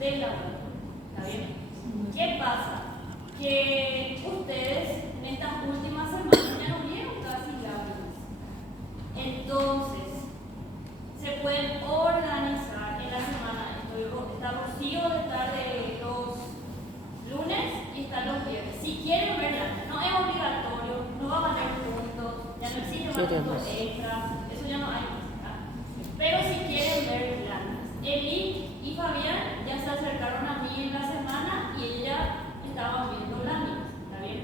del laboratorio. ¿Está bien? ¿Qué pasa? Que ustedes en estas últimas semanas ya no vieron casi láminas. Entonces, se pueden organizar en la semana. Está Rocío de estar de los lunes y está los viernes. Si quieren ver láminas, no es obligatorio, no va a valer puntos, ya no existe más puntos extra, eso ya no hay más. Pero si quieren ver láminas, Eli y Fabián ya se acercaron a mí en la semana y ellos ya estaban viendo láminas, ¿está bien?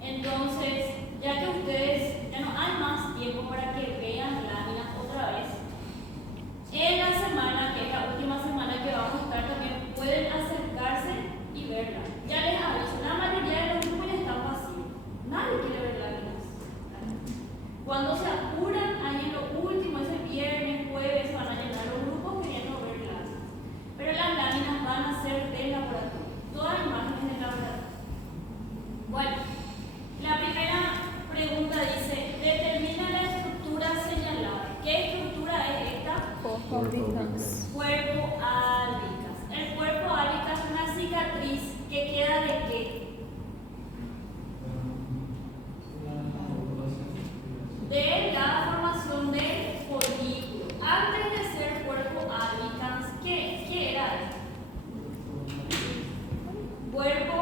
Entonces, ya que ustedes ya no hay más tiempo para que vean láminas otra vez, en la semana, que es la última semana que vamos a estar, también pueden acercarse y verla. Ya les aviso, la mayoría de los grupos ya están vacíos, nadie quiere ver láminas. Cuando se apuran ahí en lo último, ese viernes, jueves, van a llenar los grupos queriendo ver láminas. Pero las láminas van a ser del laboratorio, todas imágenes del laboratorio. Bueno, la primera pregunta dice, determina la estructura señalada. ¿Qué estructura es esta? Cuerpo albicans. El cuerpo albicans es una cicatriz que queda de qué? De la formación del folículo. Antes de ser cuerpo albicans, ¿qué era? Cuerpo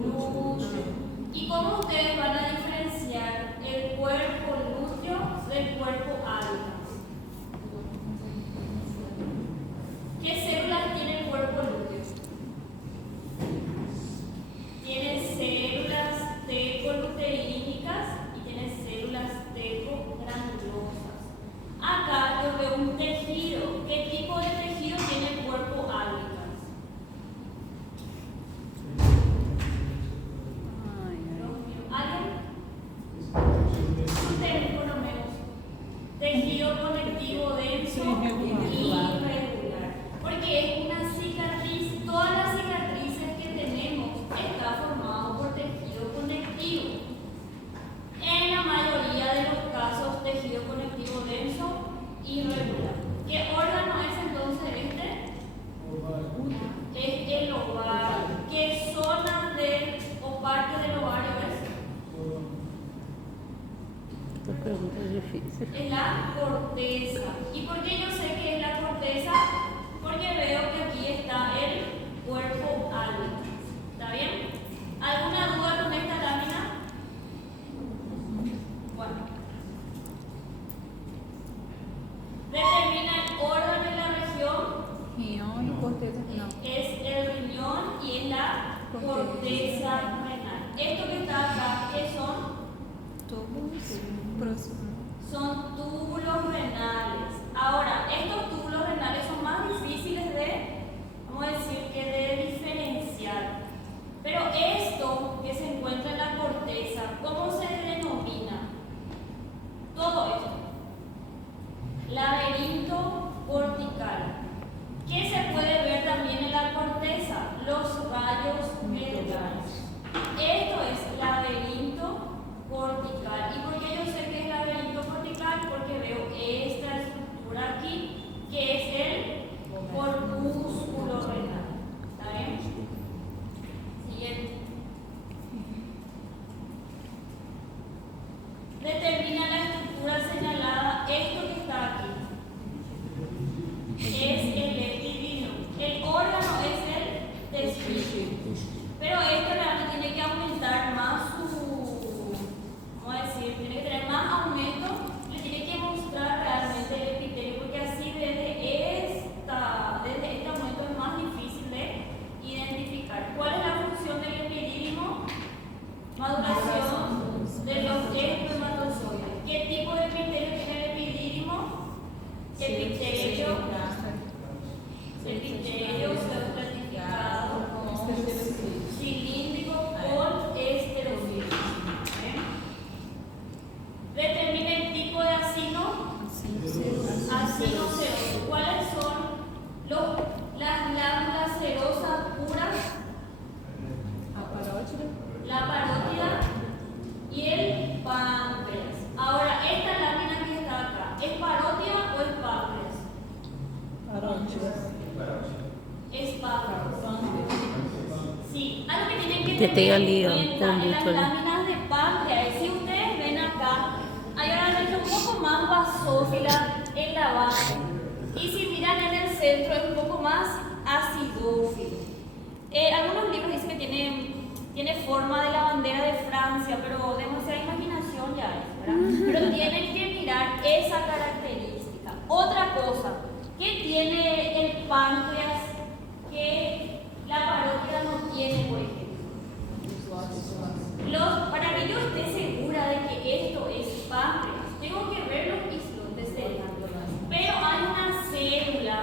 lúteo. ¿Y cómo ustedes van a diferenciar el cuerpo lúteo del cuerpo albicans? ¿Qué células tiene el cuerpo lúteo? Tiene células tecoluteinínicas y tiene células tecogranulosas. Acá yo veo un tejido. ¿Qué tipo de tejido tiene el cuerpo albicans? ¿Alguien? Ustedes por lo menos. Tejido conectivo denso y irregular. Porque es una cicatriz. Todas las cicatrices que tenemos están formadas por tejido conectivo. En la mayoría de los casos, tejido conectivo denso y irregular. ¿Qué órgano es entonces este? Es el ovario. ¿Qué zona o parte del ovario es? Esta pregunta es difícil. Es la corteza. ¿Y por qué yo sé que es la corteza? Porque veo que aquí está el cuerpo albicans. ¿Está bien? ¿Alguna duda con esta lámina? Bueno. Determina el órgano en la región. Es el riñón y es la corteza renal. Esto que está acá, ¿qué son? Son túbulos renales. Ahora, estos túbulos renales son más difíciles vamos a decir, que de diferenciar. Pero esto que se encuentra en la corteza, ¿cómo se denomina? Todo esto. Laberinto cortical. ¿Qué se puede ver también en la corteza? Los rayos mediales. Esto es laberinto cortical. ¿Y por qué yo sé que es laberinto cortical? Porque veo esta estructura aquí, que es el corpus ejemplo, Te me lío encuentra con en las Víctor. láminas de páncreas. Si ustedes ven acá, hay una región un poco más basófila en la base. Y si miran en el centro, es un poco más acidófilo. Algunos libros dicen que tiene forma de la bandera de Francia, pero demasiada imaginación ya es, ¿verdad? Pero tienen que mirar esa característica. Otra cosa, ¿qué tiene el páncreas que la parótida no tiene, por ejemplo? Para que yo esté segura de que esto es páncreas, tengo que ver los islotes celulares. Pero hay una célula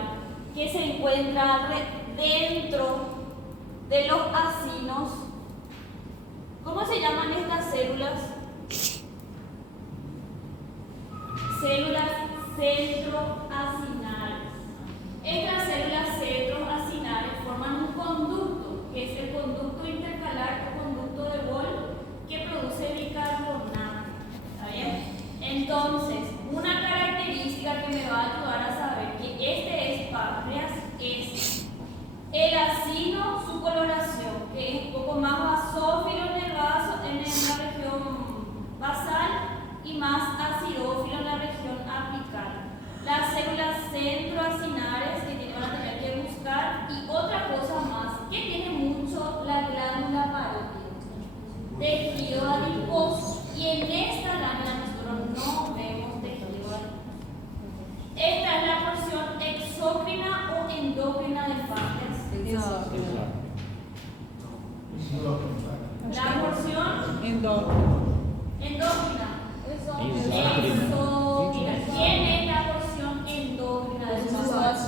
que se encuentra dentro de los acinos. ¿Cómo se llaman estas células? Células centroacinales. Estas células centroacinales forman un conducto, que es el conducto intercalar o conducto de Bol, que produce bicarbonato. ¿Está bien? Entonces, una característica que me va a ayudar a saber que este es páncreas es el acino, su coloración, que es un poco más basófilo en el vaso, en la región basal, y más acidófilo en la región apical. Las células centroacinares que van a tener que buscar, y otra cosa más, que tiene mucho la glándula parótida, tejido adiposo, y en esta lámina nosotros no vemos tejido adiposo. Esta es la porción exócrina o endócrina del páncreas. La porción endócrina. Exócrina. ¿Quién es la porción endócrina del páncreas?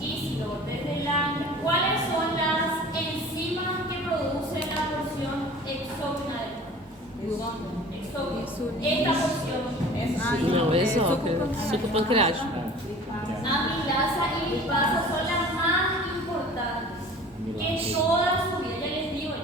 Islotes de Lange. ¿Cuáles son las enzimas que producen la porción exócrina del páncreas? Esta porción. Não, é esófago. Suco pancreático. Amilasa y lipasa son las más importantes que toda su vida. Ya les digo,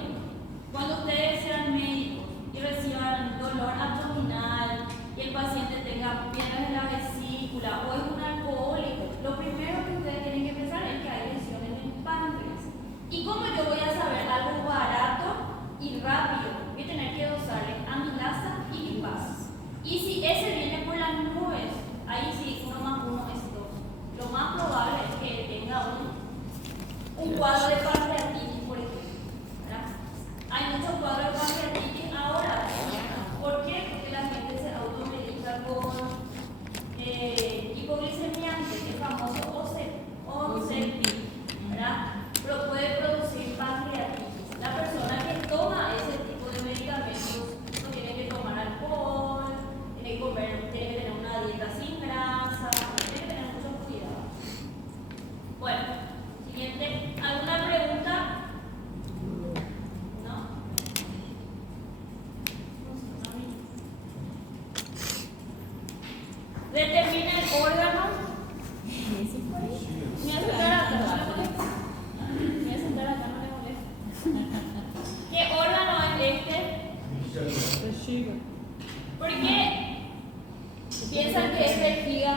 cuando ustedes sean médicos y reciban dolor abdominal y el paciente tenga piedras en la vesícula o es un alcohólico, lo primero que ustedes tienen que pensar es que hay lesiones en el páncreas. ¿Y cómo yo voy a saber algo barato y rápido? Voy a tener que dosarle amilasa y lipasa. Y si ese viene por las nubes, ahí sí, 1 más 1 es 2. Lo más probable es que tenga un cuadro de pancreatitis, por ejemplo, ¿verdad? Hay muchos cuadros de pancreatitis ahora. ¿Por qué? Porque la gente se automedica con hipoglicemiante, el famoso Ozempic, ¿verdad? Pero puede producir pancreatitis. La persona que toma ese tipo de medicamentos no tiene que tomar alcohol, tiene que tener una dieta sin grasa, tiene que tener mucho cuidado. Bueno, siguiente. ¿Alguna pregunta? ¿No? Determina el órgano. Me voy a sentar acá, no le molesta. Me voy a sentar acá, no le molesta. ¿Qué órgano es este? ¿Por qué piensan que es vejiga?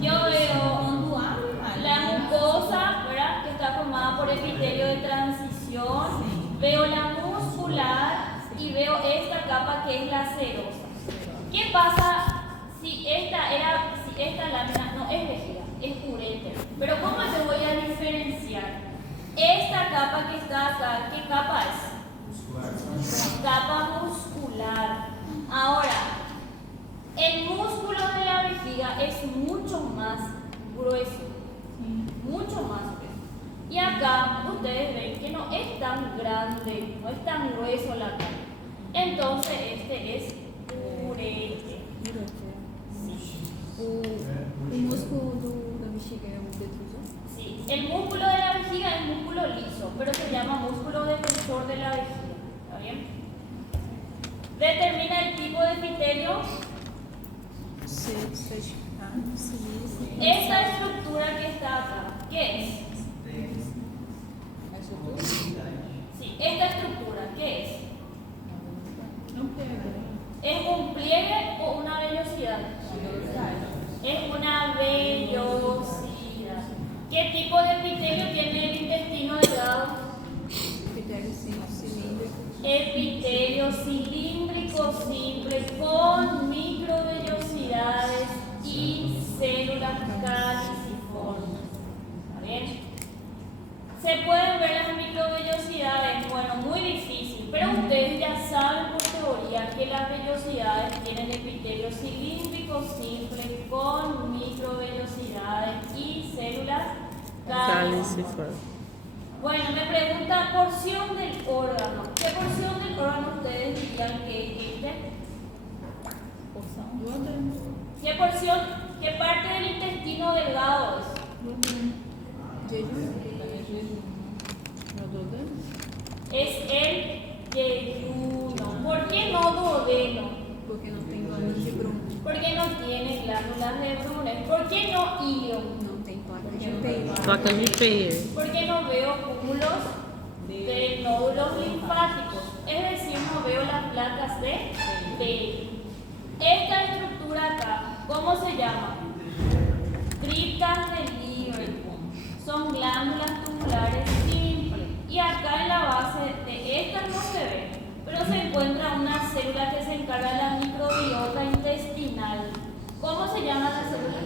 Yo veo la mucosa, ¿verdad?, que está formada por epitelio de transición. Veo la muscular y veo esta capa que es la serosa. ¿Qué pasa si esta lámina no es vejiga, es uréter? Pero ¿cómo yo voy a diferenciar? Esta capa que está acá, ¿qué capa es? Capa muscular. Ahora, el músculo de la vejiga es mucho más grueso, mucho más grueso. Y acá ustedes ven que no es tan grande, no es tan grueso la capa. Entonces este es uréter. O músculo da bexiga é o detrusor? Sí, el músculo de la vejiga es músculo liso, pero se llama músculo defensor de la vejiga. ¿Está bien? Determina el tipo de epitelio. Esta estructura que está acá, ¿qué es? Sí, esta estructura, ¿qué es? ¿Es un pliegue o una vellosidad? Es una vellosidad. ¿Qué tipo de epitelio tiene el intestino delgado? ¿Se pueden ver las microvellosidades? Bueno, muy difícil, pero ustedes ya saben por teoría que las vellosidades tienen epitelio cilíndrico simple con microvellosidades y células Calciformes. Bueno, me pregunta porción del órgano. ¿Qué porción del órgano ustedes dirían que es este? ¿Qué porción? ¿Qué parte del intestino delgado es? Es el yeyuno. ¿Por qué no duodeno? Porque no tengo glândulas de Bruno. ¿Por qué no tiene glándulas de Brunner? ¿Por qué no hilo? Não tem placa de peito. Placas de Peyer. ¿Por qué no veo cúmulos de nódulos linfáticos? Es decir, no veo las placas de Peyer. Esta estructura acá, ¿cómo se llama? Criptas de Lieberkühn. Son glándulas tubulares simples. Y acá en la base de estas no se ve, pero se encuentra una célula que se encarga de la microbiota intestinal. ¿Cómo se llama la célula?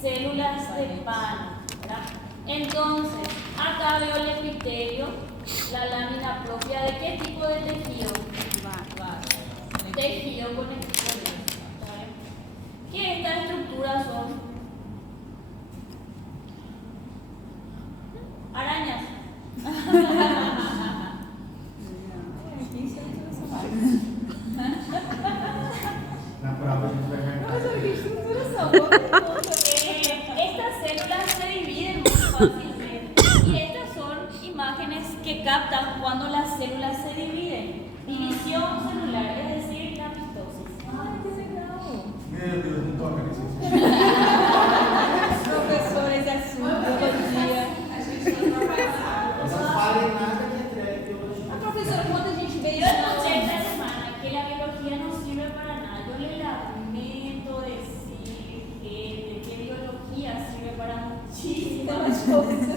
Células de pan, ¿verdad? Entonces, acá veo el epitelio, la lámina propia de qué tipo de tejido. Tejido con epitelio. ¿Qué estas estructuras son? Arañas. Na prova a gente vai marcar. Estas células se dividen muy fácilmente y estas son imágenes que captan cuando las células se dividen. División celular, es decir, la mitosis. Meu Deus, não toca nisso. Professores, é sua biologia. Não fale nada que entregue biologia. A professora, quando a gente veio Yo escuché esta semana que la biología no sirve para nada. Yo le lamento decir que biología sirve para muchísimas cosas.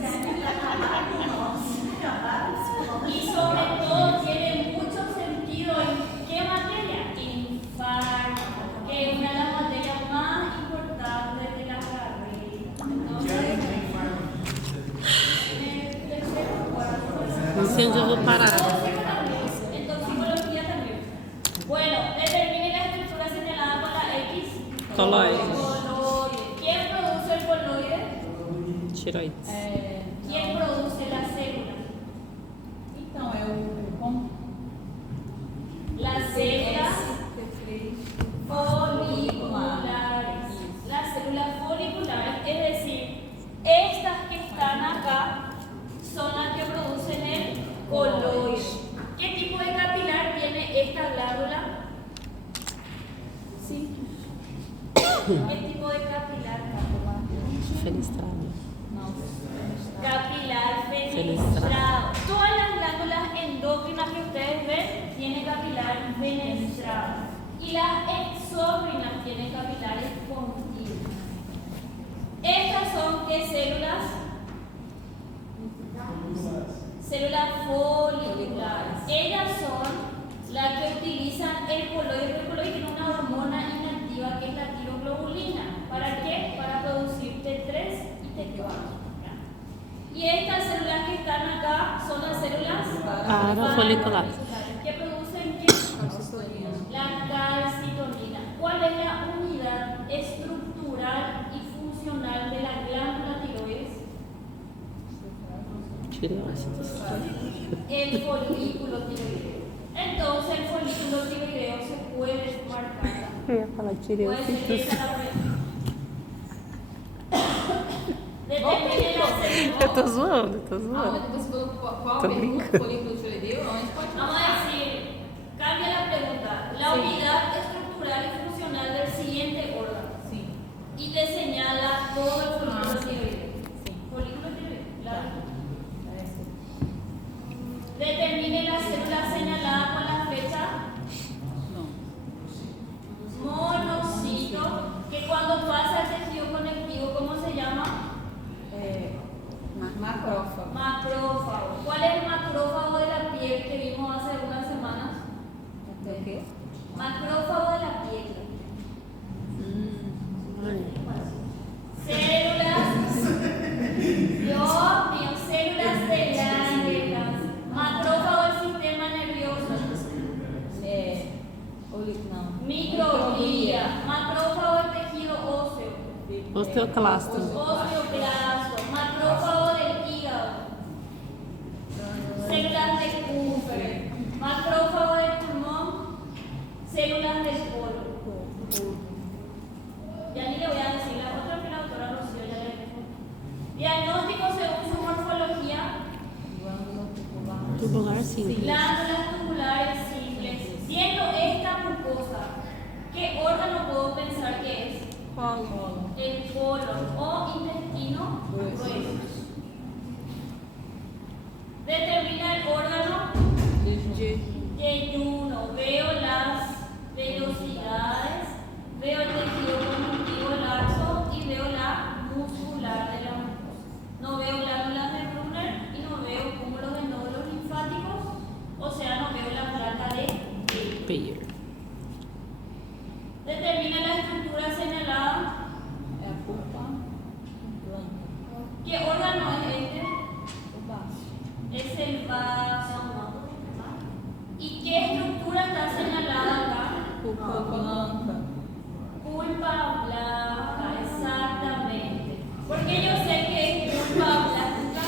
Y sobre todo tiene mucho sentido en qué materia. Infarto, que es una de las materias más importantes de la carrera. Entonces, Incêndio do Pará. en toxicología también. Bueno, determine la estructura señalada con la X. Coloide. Coloide. ¿Quién produce el coloide? Tiroides. ¿Quién produce la célula? Então, é o. Como? Las células foliculares. Las células foliculares, es decir, estas que están acá son las que producen el coloide. ¿Qué tipo de capilar tiene esta glándula? Sim. ¿Qué tipo de capilar? Fenestrado. Capilar Fenestrado. fenestrado. Todas las glándulas endócrinas que ustedes ven tienen capilar fenestrado. Y las exócrinas tienen capilares continuos. Estas son ¿qué células? Células foliculares. Ellas son las que utilizan el coloide, porque el coloide tiene una hormona inactiva que es la tiroglobulina. ¿Para qué? Para producir T3 y T4. Y estas células que están acá son las células Parafoliculares. que producen ¿qué? La calcitonina. ¿Cuál es la unidad estructural y funcional de la glándula tiroides? Tireoácidos. El folículo tiroideo. Entonces el folículo tiroideo se puede marcar. Eu ia falar Puede ser tireoácidos. esa la pregunta. Determine la célula. Eu tô zoando, tô zoando. Aonde você falou qual Tô é o brincando. folículo tiroideo? Aonde pode Vamos a decir, cambia la pregunta. La Sí. unidad estructural y funcional del siguiente órgano. Sim. Y te señala todo el folículo Ah, sí. tiroideo. Sim. Folículo tiroideo. Claro. Parece. Determine la célula señalada con la flecha Não. monocito, que cuando pasa el tejido conectivo, ¿cómo se llama? Macrófago. Macrófago. ¿Cuál es el macrófago de la piel que vimos hace algunas semanas? O quê? Macrófago de la piel. Ai, Células. Dios mío, células Osteoclasto. Osteoclasto, macrófago del hígado, células de Cooper, macrófago del pulmón, células del colon. Ya ni le voy a decir la otra que la doctora Rocío ya le dijo. Diagnóstico según su morfología. Tubular simple. Glándulas tubulares simples. Siendo esta mucosa, ¿qué órgano puedo pensar que es? El colon o intestino grueso. Determina el órgano yeyuno. Veo las velocidades, veo el tejido conjuntivo laxo y veo la muscular de la mucosa. No veo glándulas de Brunner y no veo cúmulos de nódulos linfáticos, o sea, no veo la placa de Bayer. Determina la estructura señalada. ¿Qué órgano es este? Es el vaso. ¿Y qué estructura está señalada acá? Pulpa blanca, exactamente. Porque yo sé que es pulpa blanca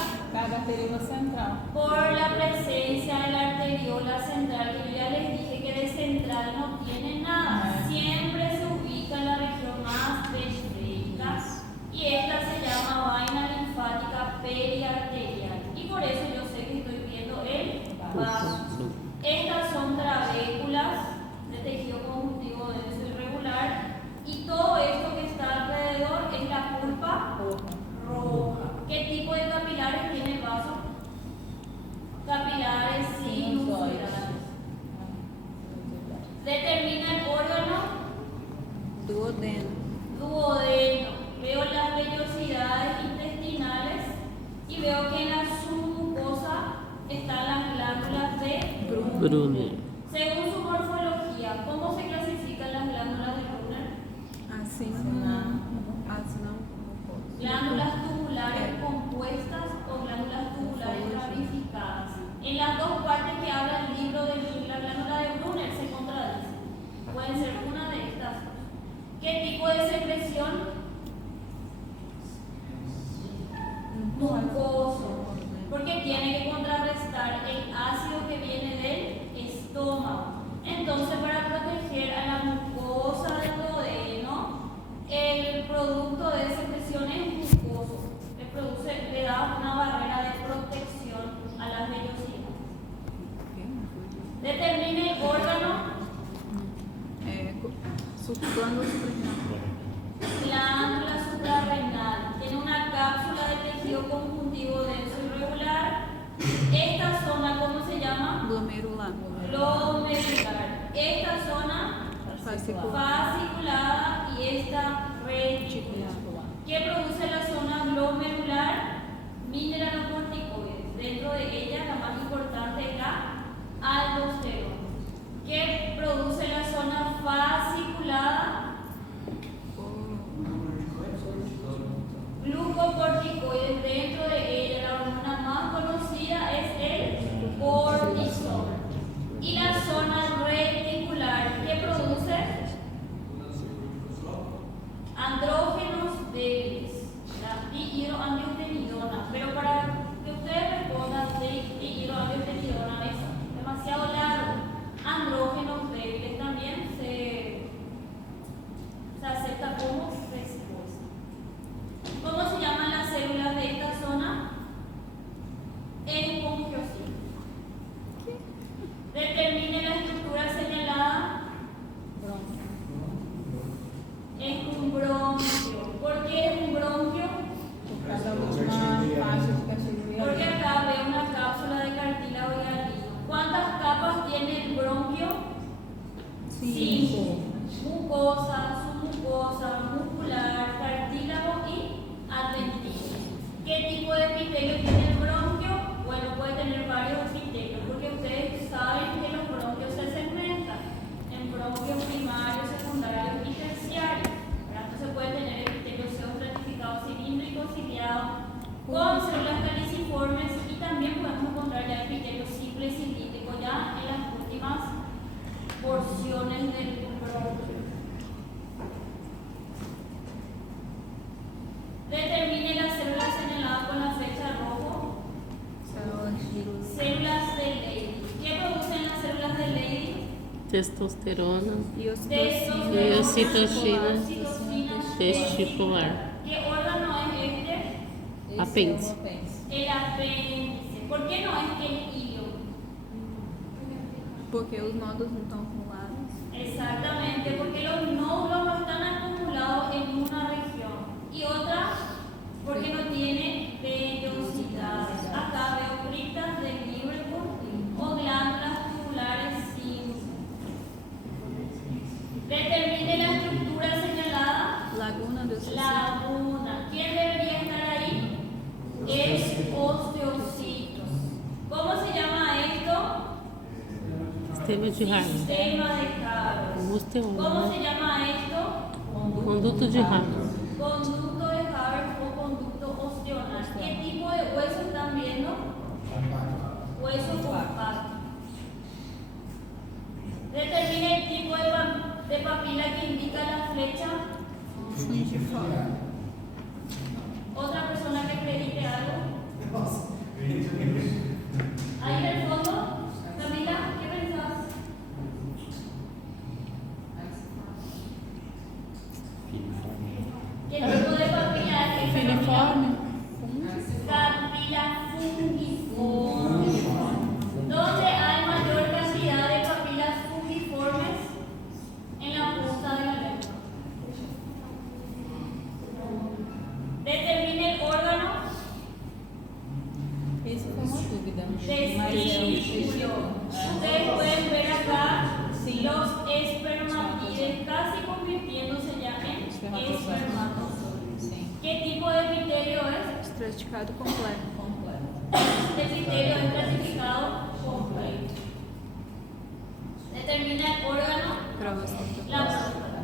por la presencia de la arteriola central, que yo ya les dije que de central no tiene nada. Siempre se ubica en la región más periférica y esta se llama vaina linfática periarterial. Y por eso yo sé que estoy viendo el vaso. Estas son trabéculas de tejido conjuntivo denso irregular y todo esto que está alrededor es la pulpa roja. ¿Qué tipo de capilares tiene el vaso? Capilares sinusoidales. Determina el órgano duodeno. Veo las vellosidades intestinales y veo que en la submucosa están las glándulas de Brunner. Según su morfología, ¿cómo se clasifican las glándulas de Brunner? Glándulas tubulares compuestas o glándulas tubulares ramificadas. En las dos partes que habla el libro de la glándula de Brunner se contradice. Pueden ser una de estas dos. ¿Qué tipo de secreción? Mucoso, porque tiene que contrarrestar el ácido que viene del estómago. Entonces, para proteger a la mucosa del duodeno, el producto de secreción es mucoso. Le da una barrera de protección a las vellosidades. Determine el órgano. Glándula suprarrenal. Tiene una cápsula de tejido conjuntivo denso irregular. Esta zona, ¿cómo se llama? Glomerular. Esta zona fasciculada y esta reticular. ¿Qué produce la zona glomerular? Mineralocorticoides. Dentro de ella, la más importante es la aldosterona. ¿Qué produce la zona fasciculada? Glucocorticoides. Dentro de ella, la hormona más conocida es el cortisol. Y la zona reticular, ¿qué produce? Andrógenos débiles, la dihidroangiotensina. Pero para testosterona, Y y ocitocina oxitocina testicular. ¿Qué órgano es este? Apêndice. El apéndice. ¿Por qué no es el hilo? Porque os nódulos não estão acumulados. Exactamente, porque los nódulos no están acumulados en una región y otra porque no tiene vellosidades. Acá veo criptas de Liverpool o glándulas tubulares simples. Determine la estructura señalada. Laguna dos Laguna. ¿Quién debería estar ahí? Es osteocitos. ¿Cómo se llama esto? Sistema de Harvard. Sistema de Harvard. ¿Cómo se llama esto? Conduto de Harvard. Conducto de Harvard o conducto osteonal. ¿Qué tipo de hueso están viendo? Hueso compacto. Determine el tipo de papila que indica la flecha. Otra persona que acredite algo. Ahí en el fondo, Camila, ¿qué pensás? ¿Qué tipo de papila es? Filiforme. Papila fungiforme. ¿Dónde hay mayor cantidad de papilas fungiformes? En la punta de la lengua. Determine el órgano. Isso foi uma dúvida. Testículo. Ustedes pueden ver acá los espermatides casi convirtiéndose ya en espermatozoides. ¿Qué tipo de epitelio es? Estraticado completo. El epitelio es clasificado completo. Determina el órgano. Próstata. La próstata.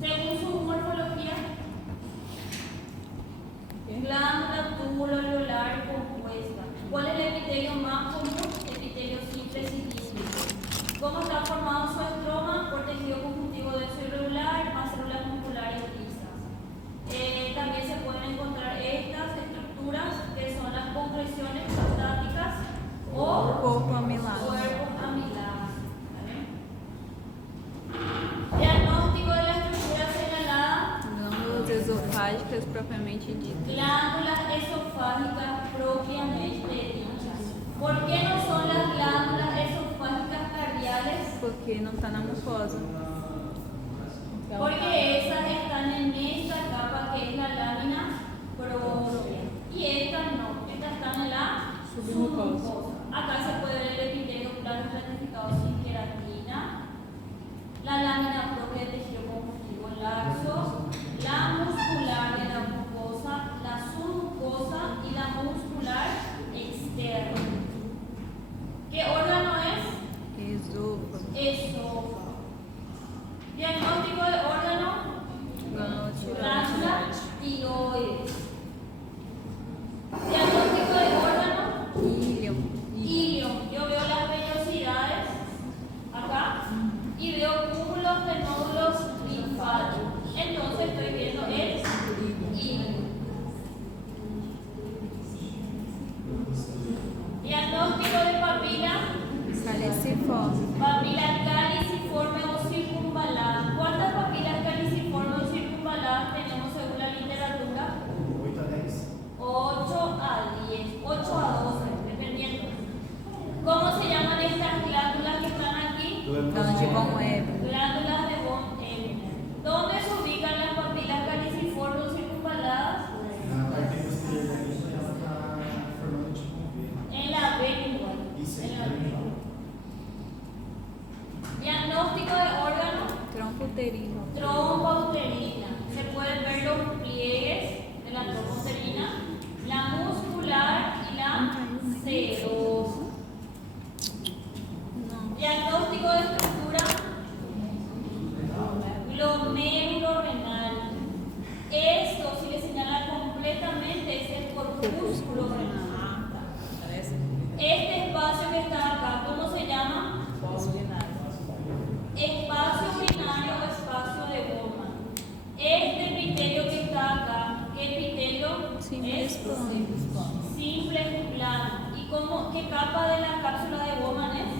Según su morfología, glándula tubulo-alveolar compuesta. ¿Cuál es el epitelio más común? Epitelio simple cilíndrico. ¿Cómo está formado su estroma? Por tejido conjuntivo denso irregular, más células musculares lisas. También se pueden encontrar estas estructuras que son las concreciones prostáticas o Corpo amilado. cuerpos amilados. Diagnóstico de la estructura señalada. Glândulas esofágicas propriamente ditas. Glándulas esofágicas propiamente dichas. ¿Por qué no son las glándulas esofágicas cardiales? Porque não está na mucosa. Porque esas están en esta capa que es la lámina propia. Y estas no, estas están en la submucosa. Acá se puede ver el epitelio plano estratificado sin queratina, la lámina propia de tejido conjuntivo laxo, la muscular de la mucosa, la submucosa y la muscular externa. ¿Qué órgano es? Esôfago. Esófago. Diagnóstico de órgano. Glándula tiroides. Diagnóstico de órgano. Íleon. Ilion. Yo veo las vellosidades acá y veo cúmulos de nódulos linfáticos. Entonces estoy viendo el ilion. Diagnóstico de papila. Caliciforme. Papila caliciforme o circunvalada. ¿Cuántas papilas caliciformes o circunvaladas tenemos según la literatura? 8 a 10. 8 a 10, 8 a 12, dependiendo. ¿Cómo se llaman estas glándulas que están aquí? Glândula de Von Webber. Glándulas de Von Ebner. ¿Dónde se ubican las papilas caliciformes o circunvaladas? Na parte posterior da lista, ela está formando tipo um V. En la vena. Isso En aí, la tá vena. legal. Diagnóstico de órgano. Trompa uterina. Trompa uterina. Se pueden ver los pliegues de la trompa uterina, la muscular y la serosa. Não. Diagnóstico de estructura. Glomérulo renal. Esto, si le señala completamente, es el corpúsculo renal. Este espacio que está acá, ¿cómo se llama? Espacio urinario o espacio de Bowman. Este epitelio que está acá, ¿qué epitelio? Simple es plano. simple plano. ¿Y cómo ¿Qué capa de la cápsula de Bowman es?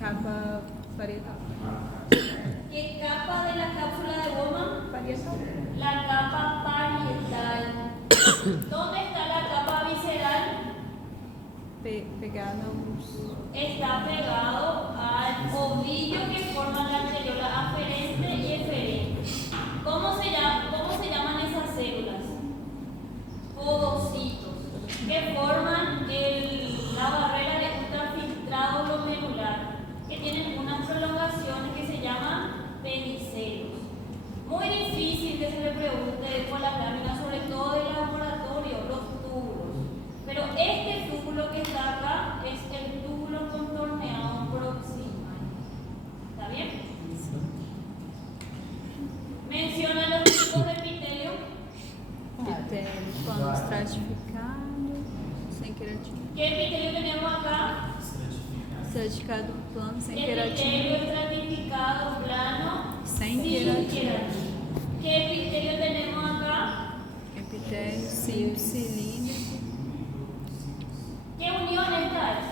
Capa parietal. ¿Qué capa de la cápsula de Bowman? Parietal. La capa parietal. ¿Dónde está la capa visceral? Pegados. Está pegado al ovillo que forma la areola aferente y eferente. ¿Cómo se llaman esas células? Podocitos, que forman la barrera de ultrafiltrado glomerular, que tienen unas prolongaciones que se llaman pedicelos. Muy difícil que se le pregunte por la lámina, sobre todo del laboratorio, los túbulos. Pero este túbulo que está acá es el túbulo contorneado proximal. ¿Está bien? Menciona los tipos de epitelio. Epitelio plano estratificado, sem queratina. ¿Qué epitelio tenemos acá? Estratificado plano, sem Epitelio queratina. estratificado plano Sem sin queratina. queratina. ¿Qué epitelio tenemos acá? Epitelio simples cilíndrico. ¿Qué unión esta es?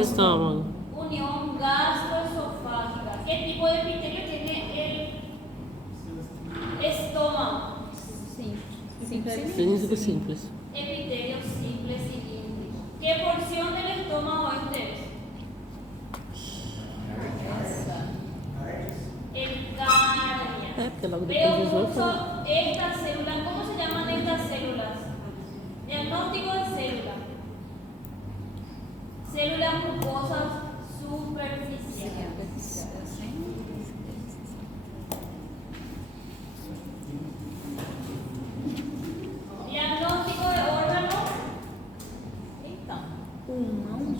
Esófago. Unión gastroesofágica. ¿Qué tipo de epitelio tiene el estómago? Simples. Cilíndrico simples. Epitelio simple cilíndrico. ¿Qué porción del estómago es ustedes? El cardia. Porque logo Veo depois do esôfago. mucho estas células. ¿Cómo se llaman estas células? Diagnóstico de célula. Células mucosas superficiales. Diagnóstico de órgano. Pulmão.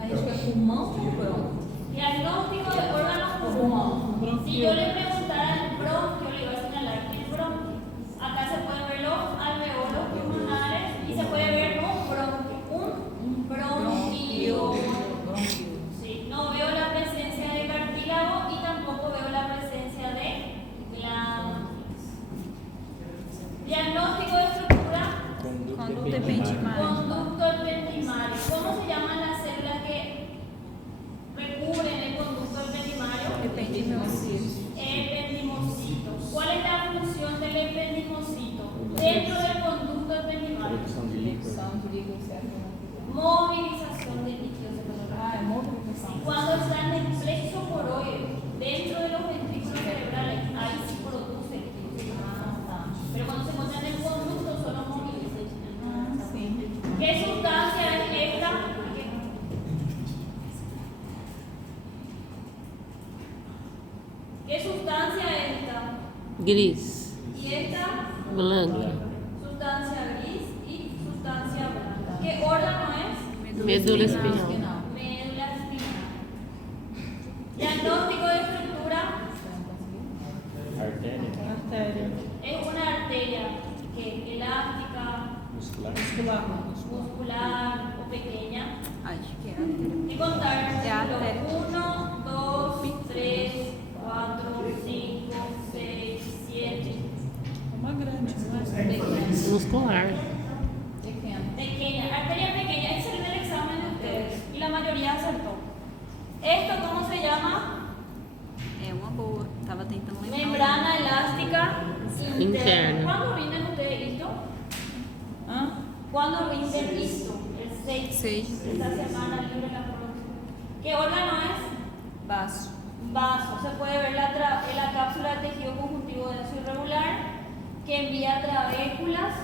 A gente quer pulmão ou bronco? Diagnóstico de órgano pulmón. Si yo le preguntara el bronquio, le iba a señalar que el bronquio. Acá se pueden ver los alveolos pulmonares y se puede ver un bronquio. Un bronquio. Sí, no veo la presencia de cartílago y tampoco veo la presencia de glándulas. Diagnóstico de estructura. Conduta ependimária. Conducto ependimario. ¿Cómo se llaman las células que recubren el conducto ependimario? Ependimocito. Ependimocito. ¿Cuál es la función del ependimocito dentro del conducto ependimario? Movilización de líquidos cerebrales. Cuando están en plexo poroide, dentro de los ventrículos cerebrales, ahí sí produce líquidos cerebrales. Pero cuando se encuentran en el conducto, solo moviliza. ¿Qué sustancia es esta? ¿Qué sustancia es esta? Gris. ¿Y esta? Blanca. Sustancia gris y sustancia blanca. ¿Qué órgano es? Medula espinhal. Médula espinal. Diagnóstico de estructura. Artéria. Es una arteria que elástica, Muscular. muscular o pequeña. Acho que é artéria. Y contar É a artéria. 1, 2, 3, 4, 5, 6, 7. Uma grande, não é? Muscular. Pequeña, arteria pequeña. Ese es el examen de ustedes y la mayoría acertó. ¿Esto cómo se llama? É uma boa. Tava tentando lembrar. Membrana elástica interna. Interna. ¿Cuándo rinden ustedes esto? Hã? ¿Cuándo rinden esto? El 6. 6. Esta semana libre la próxima. ¿Qué órgano es? Baço. Vaso. Se puede ver la cápsula de tejido conjuntivo denso irregular que envía trabéculas